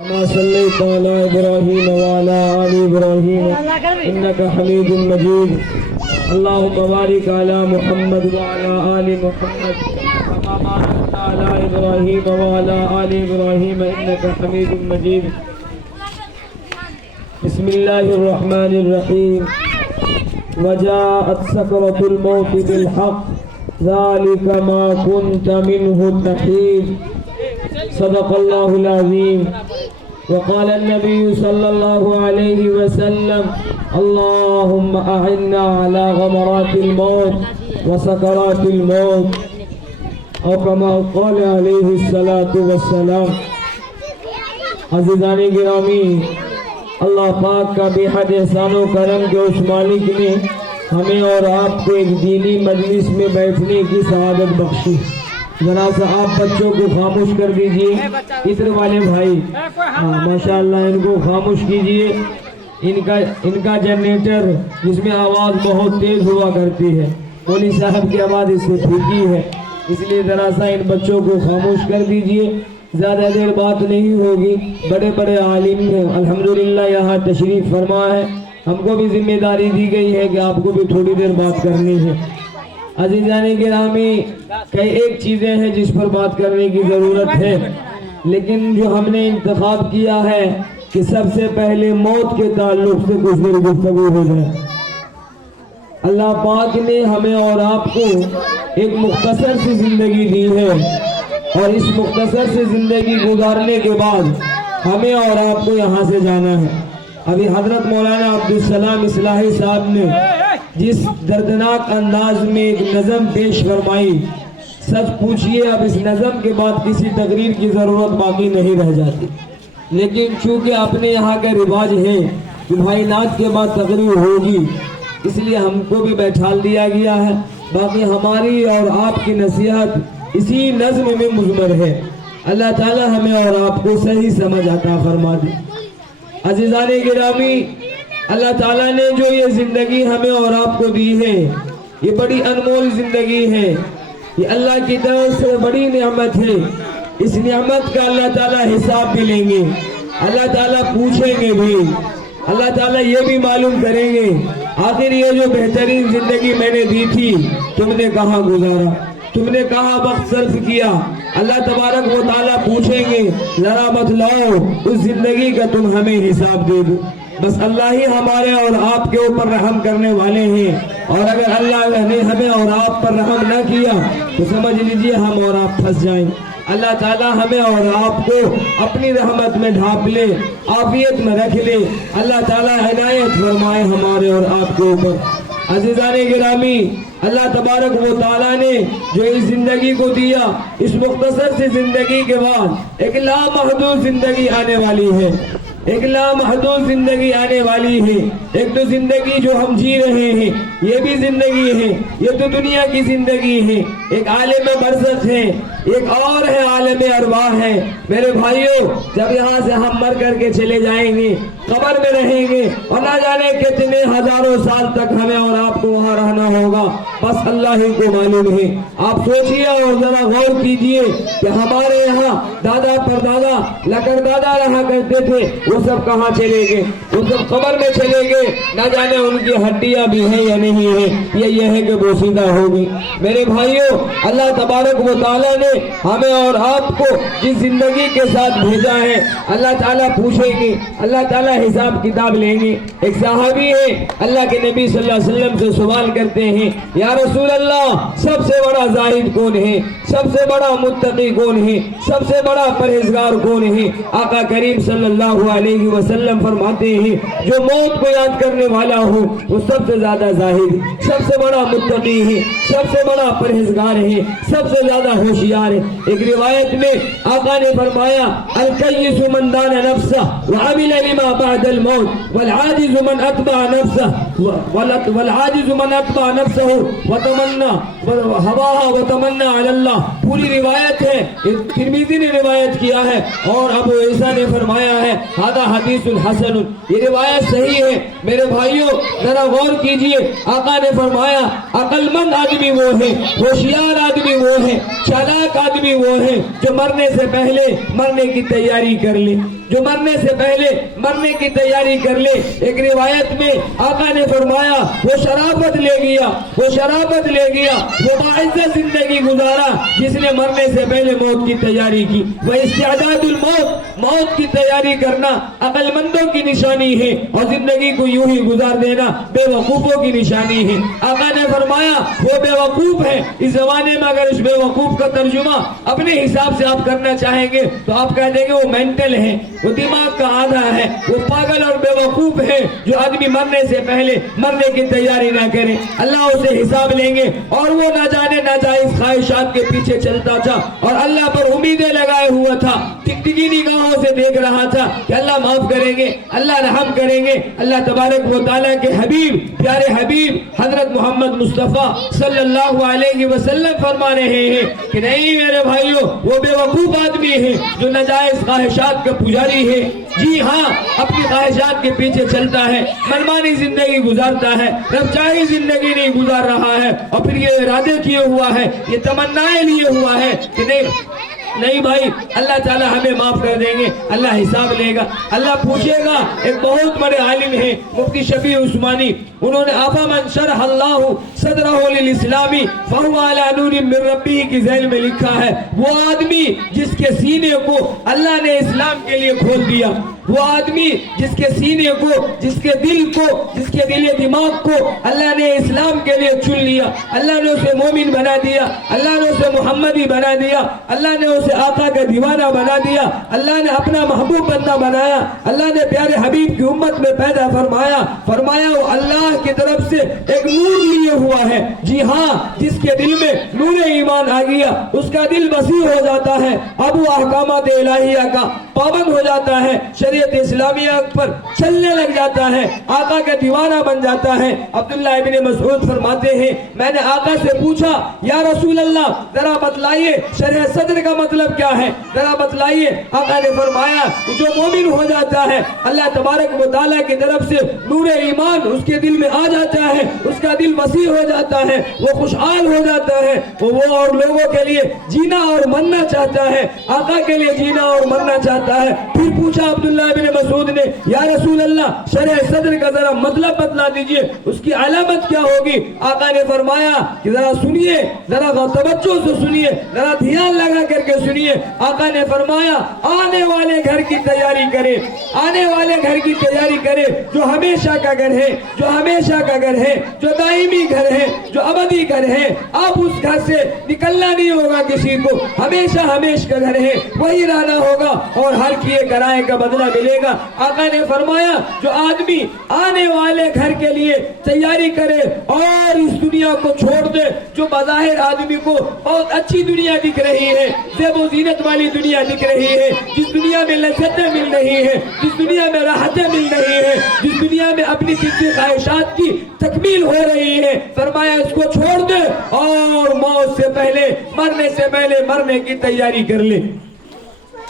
كما صليت على إبراهيم وعلى آل إبراهيم إنك حميد مجيد. اللهم بارك على محمد وعلى آل محمد كما باركت على إبراهيم وعلى آل إبراهيم إنك حميد مجيد. بسم الله الرحمن الرحيم. وجاءت سكرة الموت بالحق ذلك ما كنت منه تحيد. صدق الله العظيم. وقال النبي صلى الله عليه وسلم اللهم أعنا على غمرات الموت وسكرات الموت أو كما قال عليه الصلاة والسلام. عزیزان گرامی، اللہ پاک کا بے حد احسان و کرم کے اس مالک نے ہمیں اور آپ کو ایک دینی مجلس میں بیٹھنے کی سعادت بخشی. ذرا سا آپ بچوں کو خاموش کر دیجئے. ادھر والے بھائی ماشاءاللہ ان کو خاموش کیجئے. ان کا جنریٹر جس میں آواز بہت تیز ہوا کرتی ہے، مولوی صاحب کی آواز اس سے پھیکی ہے، اس لیے ذرا سا ان بچوں کو خاموش کر دیجئے. زیادہ دیر بات نہیں ہوگی. بڑے بڑے عالم نے الحمدللہ یہاں تشریف فرما ہے. ہم کو بھی ذمہ داری دی گئی ہے کہ آپ کو بھی تھوڑی دیر بات کرنی ہے. عزیزان گرامی، کئی ایک چیزیں ہیں جس پر بات کرنے کی ضرورت ہے، لیکن جو ہم نے انتخاب کیا ہے کہ سب سے پہلے موت کے تعلق سے کچھ دیر گفتگو ہو جائے. اللہ پاک نے ہمیں اور آپ کو ایک مختصر سی زندگی دی ہے، اور اس مختصر سی زندگی گزارنے کے بعد ہمیں اور آپ کو یہاں سے جانا ہے. ابھی حضرت مولانا عبدالسلام اصلاحی صاحب نے جس دردناک انداز میں ایک نظم پیش فرمائی، سچ پوچھئے اب اس نظم کے بعد کسی تقریر کی ضرورت باقی نہیں رہ جاتی. لیکن چونکہ اپنے یہاں کا رواج ہے کہ بھائی نعت کے بعد تقریر ہوگی، اس لیے ہم کو بھی بیٹھال دیا گیا ہے. باقی ہماری اور آپ کی نصیحت اسی نظم میں مضمر ہے. اللہ تعالی ہمیں اور آپ کو صحیح سمجھ عطا فرما دے. عزیزان گرامی، اللہ تعالیٰ نے جو یہ زندگی ہمیں اور آپ کو دی ہے، یہ بڑی انمول زندگی ہے. یہ اللہ کی طرف سے بڑی نعمت ہے. اس نعمت کا اللہ تعالیٰ حساب بھی لیں گے. اللہ تعالیٰ پوچھیں گے بھی. اللہ تعالیٰ یہ بھی معلوم کریں گے آخر یہ جو بہترین زندگی میں نے دی تھی تم نے کہاں گزارا، تم نے کہاں وقت صرف کیا. اللہ تبارک و تعالیٰ پوچھیں گے ذرا بتلاؤ اس زندگی کا تم ہمیں حساب دے دو. بس اللہ ہی ہمارے اور آپ کے اوپر رحم کرنے والے ہیں، اور اگر اللہ نے ہمیں اور آپ پر رحم نہ کیا تو سمجھ لیجئے ہم اور آپ پھنس جائیں. اللہ تعالیٰ ہمیں اور آپ کو اپنی رحمت میں ڈھانپ لے، عافیت میں رکھ لے. اللہ تعالیٰ عنایت فرمائے ہمارے اور آپ کے اوپر. عزیزان گرامی، اللہ تبارک و تعالیٰ نے جو اس زندگی کو دیا، اس مختصر سی زندگی کے بعد ایک لامحدود زندگی آنے والی ہے. ایک لامحدود زندگی آنے والی ہے. ایک تو زندگی جو ہم جی رہے ہیں یہ بھی زندگی ہے، یہ تو دنیا کی زندگی ہے. ایک عالم برزخ ہے، ایک اور ہے عالم ارواح ہے. میرے بھائیوں، جب یہاں سے ہم مر کر کے چلے جائیں گے، قبر میں رہیں گے، اور نہ جانے کتنے ہزاروں سال تک ہمیں اور آپ کو وہاں رہنا ہوگا، بس اللہ ہی کو معلوم ہے. آپ سوچئے اور ذرا غور کیجئے کہ ہمارے یہاں دادا پردادا لکڑ دادا رہا کرتے تھے، وہ سب کہاں چلے گئے؟ وہ سب قبر میں چلے گئے. نہ جانے ان کی ہڈیاں بھی ہیں یا نہیں ہیں، یہ ہے کہ بوسیدہ ہوگی. میرے بھائیوں، اللہ تبارک و تعالیٰ نے ہمیں اور آپ کو جس زندگی کے ساتھ بھیجا ہے، اللہ تعالیٰ پوچھیں گے، اللہ تعالیٰ حساب کتاب لیں گے. ایک صحابی ہے، اللہ کے نبی صلی اللہ علیہ وسلم سے سوال کرتے ہیں یا رسول اللہ، سب سے بڑا زاہد کون ہے؟ سب سے بڑا متقی کون ہے؟ سب سے بڑا پرہیزگار کون ہے؟ آقا کریم صلی اللہ علیہ وسلم فرماتے ہیں جو موت کو یاد کرنے والا ہو وہ سب سے زیادہ زاہد، سب سے بڑا متقی ہے، سب سے بڑا پرہیزگار ہے، سب سے زیادہ ہوشیار ہے. ایک روایت میں آقا نے فرمایا الکیس من دان نفسہ وعمل لما بعد الموت والعاجز من اتبع نفسہ وتمنى ہواها وتمنى علی اللہ. پوری روایت ہے، ترمذی نے روایت کیا ہے، اور ابو عیسیٰ نے فرمایا ہے ھذا حدیث حسن. یہ روایت صحیح ہے. میرے بھائیوں، ذرا غور کیجئے. آقا نے فرمایا عقل مند آدمی وہ ہے، ہوشیار آدمی وہ ہے، چالاک آدمی وہ ہے جو مرنے سے پہلے مرنے کی تیاری کر لے. جو مرنے سے پہلے مرنے کی تیاری کر لے. ایک روایت میں آقا نے فرمایا وہ شرافت لے گیا, وہ شرافت لے گیا, وہ باعزت زندگی گزارا جس نے مرنے سے پہلے موت کی تیاری کی. وہ استعداد الموت, موت کی تیاری کرنا عقل مندوں کی نشانی ہے, اور زندگی کو یوں ہی گزار دینا بے وقوفوں کی نشانی ہے. آقا نے فرمایا وہ بے وقوف ہے. اس زمانے میں اگر اس بے وقوف کا ترجمہ اپنے حساب سے آپ کرنا چاہیں گے تو آپ کہہ دیں گے وہ مینٹل ہے, وہ دماغ کا آدھا ہے, وہ پاگل اور بے وقوف ہے جو آدمی مرنے سے پہلے مرنے کی تیاری نہ کرے. اللہ اسے حساب لیں گے, اور وہ نہ جانے ناجائز خواہشات کے پیچھے چلتا تھا اور اللہ پر امیدیں لگائے ہوا تھا, ٹکٹکی نگاہوں سے دیکھ رہا تھا کہ اللہ معاف کریں گے, اللہ رحم کریں گے. اللہ تبارک و تعالیٰ کے حبیب, پیارے حبیب حضرت محمد مصطفیٰ صلی اللہ علیہ وسلم فرما رہے ہیں کہ نہیں میرے بھائیوں, وہ بے وقوف آدمی ہے جو ناجائز خواہشات کا پجاری ہے. جی ہاں, اپنی خواہشات کے پیچھے چلتا ہے, منمانی زندگی گزارتا ہے, رب چاہی زندگی نہیں گزار رہا ہے, اور پھر یہ ارادے کیے ہوا ہے, یہ تمنائیں لیے ہوا ہے کہ نہیں بھائی اللہ تعالیٰ ہمیں معاف کر دیں گے, اللہ حساب لے گا, اللہ پوچھے گا. ایک بہت بڑے عالم ہیں مفتی شفیع عثمانی, انہوں نے افمن شرح اللہ صدرہ للاسلام فہو علی نور من ربہ کی ذیل میں لکھا ہے, وہ آدمی جس کے سینے کو اللہ نے اسلام کے لیے کھول دیا, وہ آدمی جس کے سینے کو, جس کے دل کو, جس کے دل دماغ کو اللہ نے اسلام کے لیے چن لیا, اللہ نے اسے مومن بنا دیا, اللہ نے اسے محمدی بنا دیا, اللہ نے اسے آقا کا دیوانہ بنا دیا, اللہ نے اپنا محبوب بندہ بنایا, اللہ نے پیارے حبیب کی امت میں پیدا فرمایا. فرمایا وہ اللہ کی طرف سے ایک نور لیے ہوا ہے. جی ہاں, جس کے دل میں نور ایمان آ گیا اس کا دل وسیع ہو جاتا ہے, اب وہ احکامات الہیہ کا پابند ہو جاتا ہے, شریعت اسلامیہ پر چلنے لگ جاتا ہے, آقا کا دیوانہ بن جاتا ہے. عبداللہ ابن مسعود فرماتے ہیں میں نے آقا سے پوچھا یا رسول اللہ ذرا بتلائیے شرح صدر کا مطلب کیا ہے, ذرا بتلائیے. آقا نے فرمایا جو مومن ہو جاتا ہے اللہ تبارک و تعالیٰ کی طرف سے نور ایمان اس کے دل میں آ جاتا ہے, اس کا دل وسیع ہو جاتا ہے, وہ خوشحال ہو جاتا ہے, وہ اور لوگوں کے لیے جینا اور مرنا چاہتا ہے, آقا کے لیے جینا اور مرنا چاہتا ہے. پھر پوچھا عبداللہ بن مسعود نے یا رسول اللہ شرح صدر کا ذرا مطلب بتلا دیجئے, اس کی علامت کیا ہوگی. آقا نے فرمایا کہ ذرا سنیے, ذرا توجہ سے سنیے, ذرا دھیان لگا کر کے سنیے. آقا نے فرمایا آنے والے گھر کی تیاری کرے, آنے والے گھر کی تیاری کرے جو ہمیشہ کا گھر ہے, جو ہمیشہ کا گھر ہے, جو دائمی گھر ہے, جو ابدی گھر ہے. آپ اس گھر سے نکلنا نہیں ہوگا کسی کو, ہمیشہ ہمیشہ کا گھر ہے, وہی رہنا ہوگا اور ہر کیے کرائے کا بدلہ ملے گا. آقا نے فرمایا جو آدمی آنے والے گھر کے لیے تیاری کرے اور اس دنیا کو چھوڑ دے جو بظاہر آدمی کو بہت اچھی دنیا دکھ رہی ہے, زیب و زینت والی دنیا دکھ رہی ہے, جس دنیا میں لذتیں مل رہی ہیں, جس دنیا میں راحتیں مل رہی ہیں, جس دنیا میں اپنی جنسی خواہشات کی تکمیل ہو رہی ہے, فرمایا اس کو چھوڑ دے اور موت سے پہلے, مرنے سے پہلے مرنے کی تیاری کر لے.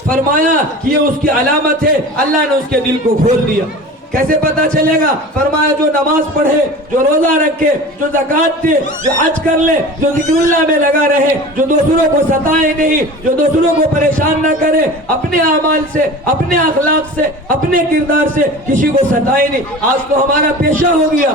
فرمایا کہ یہ اس کی علامت ہے, اللہ نے اس کے دل کو کھول دیا. کیسے پتا چلے گا؟ فرمایا جو نماز پڑھے, جو روزہ رکھے, جو زکات دے, جو حج کر لے, جو ذکر اللہ میں لگا رہے, جو دوسروں کو ستائے نہیں, جو دوسروں کو پریشان نہ کرے, اپنے اعمال سے, اپنے اخلاق سے, اپنے کردار سے کسی کو ستائے نہیں. آج تو ہمارا پیشہ ہو گیا,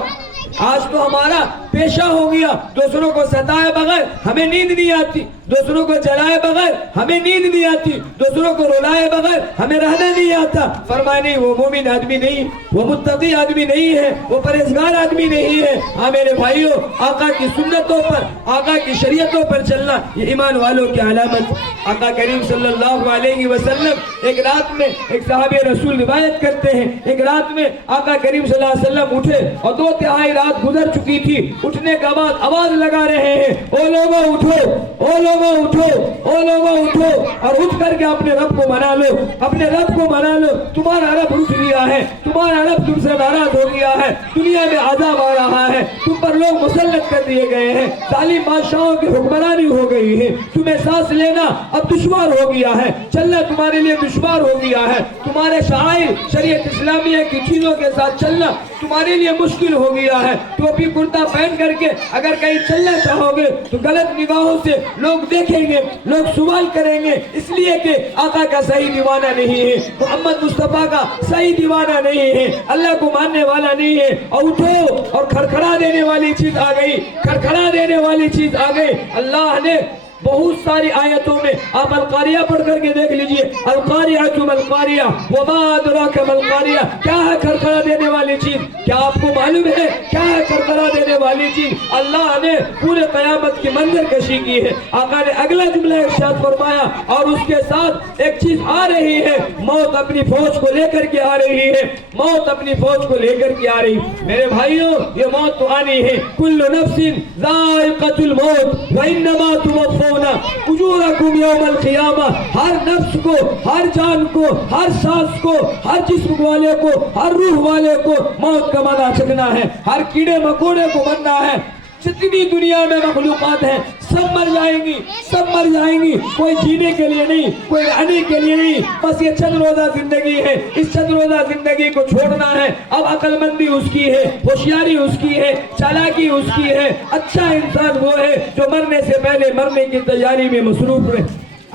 آج تو ہمارا پیشہ ہو گیا, دوسروں کو ستائے بغیر ہمیں نیند نہیں آتی, دوسروں کو جلائے بغیر ہمیں نیند نہیں آتی, دوسروں کو رلائے بغیر ہمیں رہنا نہیں آتا. فرمایا نہیں وہ مومن آدمی نہیں, وہ متقی آدمی نہیں ہے, وہ پرہیزگار آدمی نہیں ہے. ہاں میرے بھائیوں, آقا کی سنتوں پر, آقا کی شریعتوں پر چلنا یہ ایمان والوں کی علامت. آقا کریم صلی اللہ علیہ وسلم ایک رات میں, ایک صحابہ رسول روایت کرتے ہیں, ایک رات میں آقا کریم صلی اللہ علیہ وسلم اٹھے اور 2/3 رات گزر چکی تھی. اٹھنے کے بعد آواز لگا رہے ہیں او لوگوں اٹھو, او لوگوں اٹھو, او لوگوں اٹھو, اور اٹھ کر کے اپنے رب کو منا لو, اپنے رب کو منا لو. تمہارا رب اٹھ گیا گیا ہے, تمہارا رب تم سے ناراض ہو گیا ہے, دنیا میں عذاب آ رہا ہے, تم پر لوگ مسلط کر دیے گئے ہیں, ظالم بادشاہوں کی حکمرانی ہو گئی ہے, تمہیں سانس لینا اب دشوار ہو گیا ہے, چلنا تمہارے لیے دشوار ہو گیا ہے, تمہارے شعائر شریعت اسلامیہ کی چیزوں کے ساتھ چلنا تمہارے لیے مشکل ہو گیا ہے. ٹوپی کرتا پہن کر کے اگر کہیں چلنا چاہو گے تو غلط نگاہوں سے لوگ دیکھیں گے, لوگ سوال کریں گے, اس لیے کہ آقا کا صحیح دیوانہ نہیں ہے, محمد مصطفیٰ کا صحیح دیوانہ نہیں ہے, اللہ کو ماننے والا نہیں ہے. اور اٹھو, اور کھڑکھڑا دینے والی چیز آ گئی, کھڑکھڑا دینے والی چیز آ گئی. اللہ نے بہت ساری آیتوں میں, آپ القاریہ پڑھ کر کے دیکھ لیجئے, القاریہ ما القاریہ وما ادراک ما القاریہ, کیا ہے کھڑکھڑا دینے والی چیز؟ کیا آپ کو معلوم ہے کیا ہے کھڑکھڑا دینے والی چیز؟ اللہ نے پورے قیامت کی منظر کشی کی ہے. آقا نے اگلا جملہ ارشاد فرمایا, اور اس کے ساتھ ایک چیز آ رہی ہے, موت اپنی فوج کو لے کر کے آ رہی ہے, موت اپنی فوج کو لے کر کے آ رہی. میرے بھائیوں, یہ موت تو آنی ہے, کل نفس ذائقۃ الموت وانما توفون اجورکم یوم القیامہ. ہر نفس کو, ہر جان کو, ہر سانس کو, ہر جسم والے کو, ہر روح والے کو موت کا مزہ چکھنا ہے, ہر کیڑے مکوڑے کو مرنا ہے. جتنی دنیا میں مخلوقات ہیں سب مر جائیں گی, سب مر جائیں گی, کوئی جینے کے لیے نہیں, کوئی رہنے کے لیے نہیں, بس یہ چند روزہ زندگی ہے, اس چند روزہ زندگی کو چھوڑنا ہے. اب عقل مندی اس کی ہے, ہوشیاری اس کی ہے, چالاکی اس کی ہے. اچھا انسان وہ ہے جو مرنے سے پہلے مرنے کی تیاری میں مصروف رہے.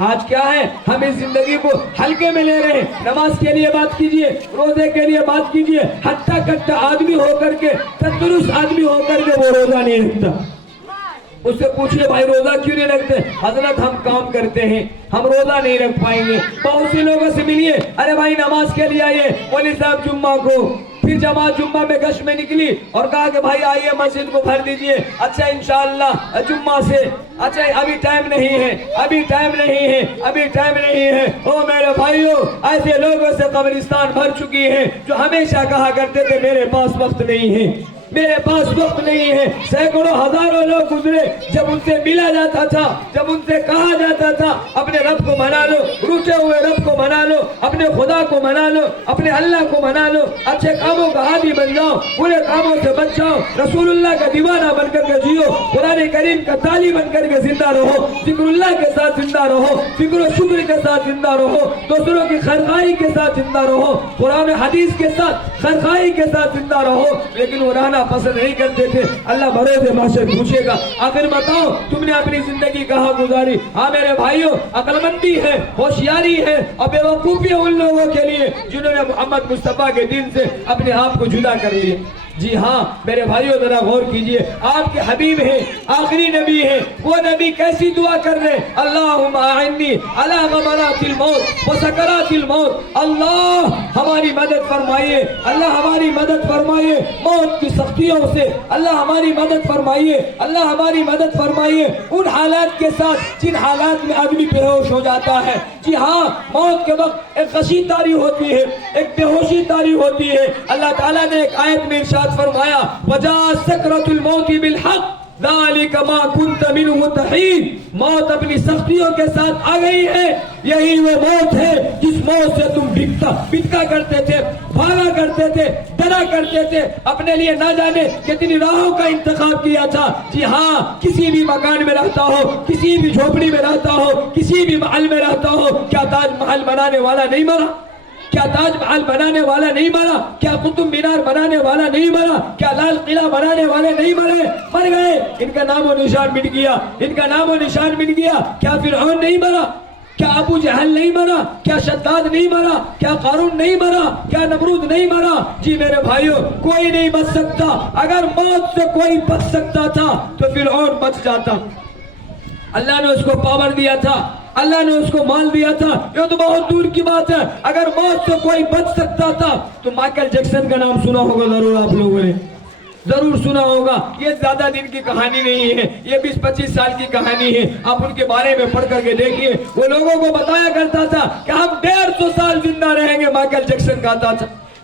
آج کیا ہے, ہم اس زندگی کو ہلکے میں لے رہے ہیں. نماز کے لیے بات کیجئے, روزے کے لیے بات کیجئے, ہٹا کٹا آدمی ہو کر کے, تندرست آدمی ہو کر کے وہ روزہ نہیں رکھتا. اس سے پوچھئے بھائی روزہ کیوں نہیں رکھتے؟ حضرت ہم کام کرتے ہیں, ہم روزہ نہیں رکھ پائیں گے. بہت سی لوگوں سے ملیے, ارے بھائی نماز کے لیے آئیے, مولوی صاحب جمعہ کو. پھر جماعت جمعہ میں گشت میں نکلی اور کہا کہ بھائی آئیے مسجد کو بھر دیجئے. اچھا انشاءاللہ جمعہ سے, اچھا ابھی ٹائم نہیں ہے, ابھی ٹائم نہیں ہے, ابھی ٹائم نہیں ہے. او میرے بھائیوں, ایسے لوگوں سے قبرستان بھر چکی ہے جو ہمیشہ کہا کرتے تھے میرے پاس وقت نہیں ہے, میرے پاس وقت نہیں ہے. سینکڑوں ہزاروں لوگ گزرے, جب ان سے ملا جاتا تھا, جب ان سے کہا جاتا تھا اپنے رب کو منا لو, روٹے ہوئے رب کو منا لو, اپنے خدا کو منا لو, اپنے اللہ کو منا لو, اچھے کاموں کا عادی بن جاؤ, برے کاموں سے بچ جاؤ, رسول اللہ کا دیوانہ بن کر کے جیو, قرآن کریم کا تالی بن کر کے زندہ رہو, ذکر اللہ کے ساتھ زندہ رہو, فکر و شکر کے ساتھ زندہ رہو, دوسروں کی خیرخواہی کے ساتھ زندہ رہو, قرآن حدیث کے ساتھ خیرخواہی کے ساتھ زندہ رہو. لیکن وہ رہنا پسند نہیں کرتے تھے. اللہ بھروسے محشر پوچھے گا, آخر بتاؤ تم نے اپنی زندگی کہاں گزاری؟ ہاں میرے بھائیوں, عقل مندی ہے, ہوشیاری ہے اور بیوقوفی ہے ان لوگوں کے لیے جنہوں نے محمد مصطفیٰ کے دین سے اپنے آپ کو جدا کر لیا. جی ہاں میرے بھائیوں, ذرا غور کیجئے, آپ کے حبیب ہیں, آخری نبی ہیں, وہ نبی کیسی دعا کر رہے ہیں؟ اللہم اعنی علی غمرات الموت و سکرات الموت. اللہ ہماری مدد فرمائیے, اللہ ہماری مدد فرمائیے موت کی سختیوں سے, اللہ ہماری مدد فرمائیے, اللہ ہماری مدد فرمائیے ان حالات کے ساتھ جن حالات میں آدمی بے ہوش ہو جاتا ہے. جی ہاں, موت کے وقت ایک غشی طاری ہوتی ہے, ایک بے ہوشی طاری ہوتی ہے. اللہ تعالیٰ نے ایک آیت میں ارشاد فرمایا, وَجَاءَ سَكْرَةُ الْمَوْتِ بِالْحَقِّ ذَلِكَ مَا كُنْتَ مِنْهُ تَحِيدُ. موت اپنی سختیوں کے ساتھ آ گئی ہے, یہی وہ موت ہے جس موت سے تم بھٹکا کرتے تھے, بھاگا کرتے تھے, ڈرا کرتے تھے, اپنے لیے نہ جانے کتنی راہوں کا انتخاب کیا تھا. جی ہاں, کسی بھی مکان میں رہتا ہو, کسی بھی جھوپڑی میں رہتا ہو, کسی بھی محل میں رہتا ہو, کیا تاج محل بنانے والا نہیں مرا؟ کیا تاج محل بنانے والا نہیں مرا؟ کیا قطب مینار بنانے والا نہیں مرا؟ کیا لال قلعہ بنانے والے نہیں مرے؟ مر گئے, ان کا نام و نشان مٹ گیا, ان کا نام و نشان مٹ گیا. کیا فرعون نہیں مرا؟ کیا ابو جہل نہیں مرا؟ کیا شداد نہیں مرا؟ کیا قارون نہیں مرا؟ کیا نمرود نہیں مرا؟ جی میرے بھائیوں, کوئی نہیں بچ سکتا. اگر موت سے کوئی بچ سکتا تھا تو فرعون بچ جاتا. اللہ نے اس کو پاور دیا تھا, اللہ نے اس کو مال دیا تھا, یہ تو بہت دور کی بات ہے. اگر موت سے کوئی بچ سکتا تھا تو مائیکل جیکسن کا نام سنا ہوگا ضرور, آپ لوگوں نے ضرور سنا ہوگا. یہ زیادہ دن کی کہانی نہیں ہے, یہ 20-25 سال کی کہانی ہے. آپ ان کے بارے میں پڑھ کر کے دیکھیے. وہ لوگوں کو بتایا کرتا تھا کہ ہم 150 سال زندہ رہیں گے. مائیکل جیکسن کہتا تھا